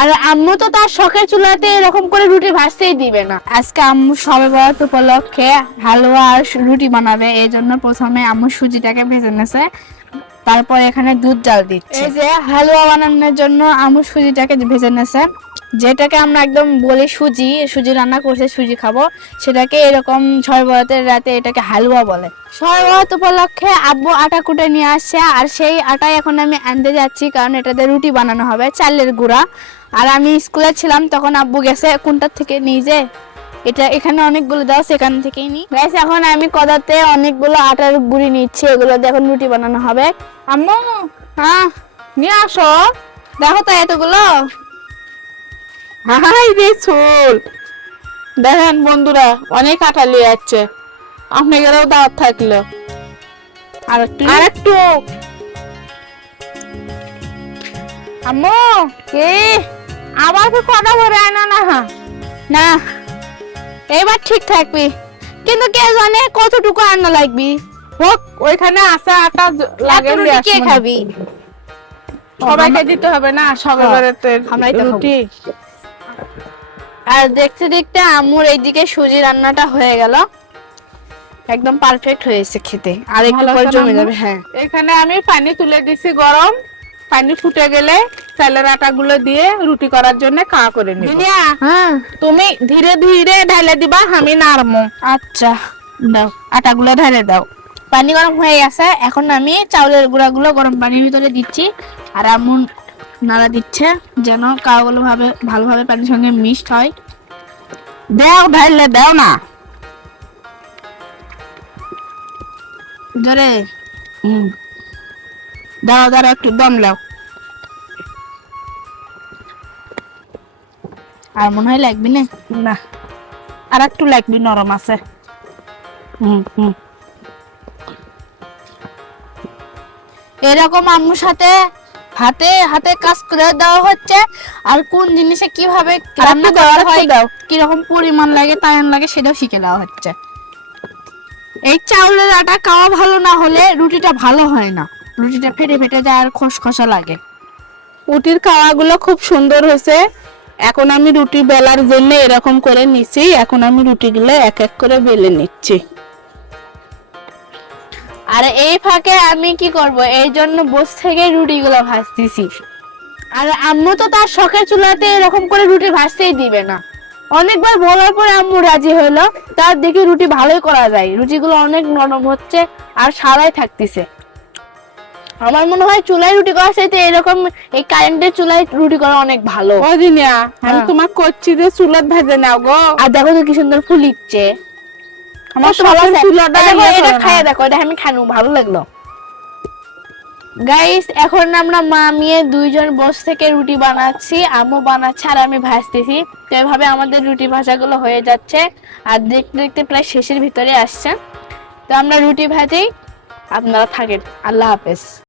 আর আম্মু তো তার শখের চুলাতে এরকম করে রুটি ভাজতেই দিবে না। আজকে আম্মু সবে বরাত উপলক্ষে হালুয়া আর রুটি বানাবে, এই জন্য প্রথমে আম্মু সুজিটাকে ভেজে নেছে, তারপর এখানে দুধ জাল দিচ্ছে। এই যে হালুয়া বানানোর জন্য আম্মু সুজিটাকে ভেজে নেছে, যেটাকে আমরা একদম বলি সুজি, সুজি রান্না করছে সুজি খাবো, সেটাকে এরকম ছয় বরাতের রাতে এটাকে হালুয়া বলে। ছয় বরাত উপলক্ষে আব্বু আটা কুটে নিয়ে আসছে, আর সেই আটাই এখন আমি আনতে যাচ্ছি, কারণ এটাতে রুটি বানানো হবে, চালের গুঁড়া। আর আমি স্কুলে ছিলাম তখন আব্বু গেছে কোনটার থেকে নিয়ে এটা এখানে অনেকগুলো দাও, সেখান থেকেই নি গাইস। এখন আমি কদাতে অনেকগুলো আটার গুঁড়ি নিচ্ছি, এগুলো দিয়ে এখন রুটি বানানো হবে। আম্মু হ্যাঁ নিয়ে আসো, দেখো তো এতগুলো। হাই রে চুল, দেখেন বন্ধুরা অনেক আটা লিয়ে যাচ্ছে, আপনাদেরও দাওয়াত থাকলো। আর একটু আরেকটু আম্মু এ আবার কি কটা ভরে আনা না? না এবার ঠিক থাকবি, কিন্তু কে জানে কতটুকু আন্না লাগবি। হোক, ওইখানে আসা আটা লাগে, এত রুটি কে খাবি? সবাইকে দিতে হবে না, সবাই বাড়িতে আমরাই তো খাবো। রুটি। আর দেখতে দেখতে আম্মুর এইদিকে সুজি রান্নাটা হয়ে গেল, একদম পারফেক্ট হয়েছে খেতে, আর একটু ভালো পর আছে না জমে আম্মু? যাবে। হ্যাঁ এখানে আমি পানি তুলে দিছি গরম, পানি ফুটে গেলে চালের আটা গুলো দিয়ে রুটি করার জন্য কা করে নিব। দুনিয়া হ্যাঁ তুমি ধীরে ধীরে ঢালে দিবা, আমি নাড়মু। আচ্ছা দাও, আটাগুলো ঢেলে দাও। পানি গরম হয়ে গেছে, এখন আমি চাউলের গুঁড়াগুলো গরম পানির ভিতরে দিচ্ছি, আর আম্মু নাড়া দিচ্ছে যেন কাগুলো ভালোভাবে পানির সঙ্গে মিক্সড হয়। দাও ঢাললে দাও না। জোরে দাও দাও, একটু দম লাও। আর মনে হয় লাগবে না। না, আর একটু লাগবি, নরম আছে। এরকম আম্মুর সাথে হাতে হাতে কাজ করে দেওয়া হচ্ছে, আর কোন জিনিসে কিভাবে রান্না দাও, করা আরেকটু হয়, দাও। কিরকম পরিমাণ লাগে টাইম লাগে সেটাও শিখে দেওয়া হচ্ছে। এই চাউলের আটা খাওয়া ভালো না হলে রুটিটা ভালো হয় না, রুটিটা ফেটে ফেটে যায় আর খসখসা লাগে। রুটির খাওয়াগুলো খুব সুন্দর হয়েছে। এখন আমি রুটি বেলার জন্য এরকম করে নিচ্ছি, এখন আমি রুটিগুলো এক এক করে বেলে নিচ্ছি। আর এই ফাঁকে আমি কি করব, এই জন্য বসে থেকে রুটিগুলো ভাজতেছি। আর আম্মু তো তার শখের চুলাতে এরকম করে রুটি ভাজতেই দিবে না, অনেকবার বলার পরে আম্মু রাজি হলো, তার দেখি রুটি ভালোই করা যায়, রুটিগুলো অনেক নরম হচ্ছে আর সারাই থাকতেছে। আমার মনে হয় চুলায় রুটি করার চাইতে এরকম এই কারেন্টের চুলায় রুটি করা অনেক ভালো। ও দিনিয়া, আমি হ্যাঁ। তোমার করছি যে চুলাত ভেজে নাও গো। আর দেখো তো কি সুন্দর ফুলিচ্ছে। আমার ভালো শখের আছে। চুলাটা দেখো, ইয়ে এটা করো না। খাইয়ে দেখো, এটা আমি খানু, ভালো লাগলো। গাইস এখন আমরা মা মেয়ে দুইজন বসে থেকে রুটি বানাচ্ছি, আম্মু বানাচ্ছে আর আমি ভাজতেছি। তো এভাবে আমাদের রুটি ভাজাগুলো হয়ে যাচ্ছে, আর দেখতে দেখতে প্রায় শেষের ভিতরে আসছে। তো আমরা রুটি ভাজি, আপনারা থাকেন। আল্লাহ হাফেজ।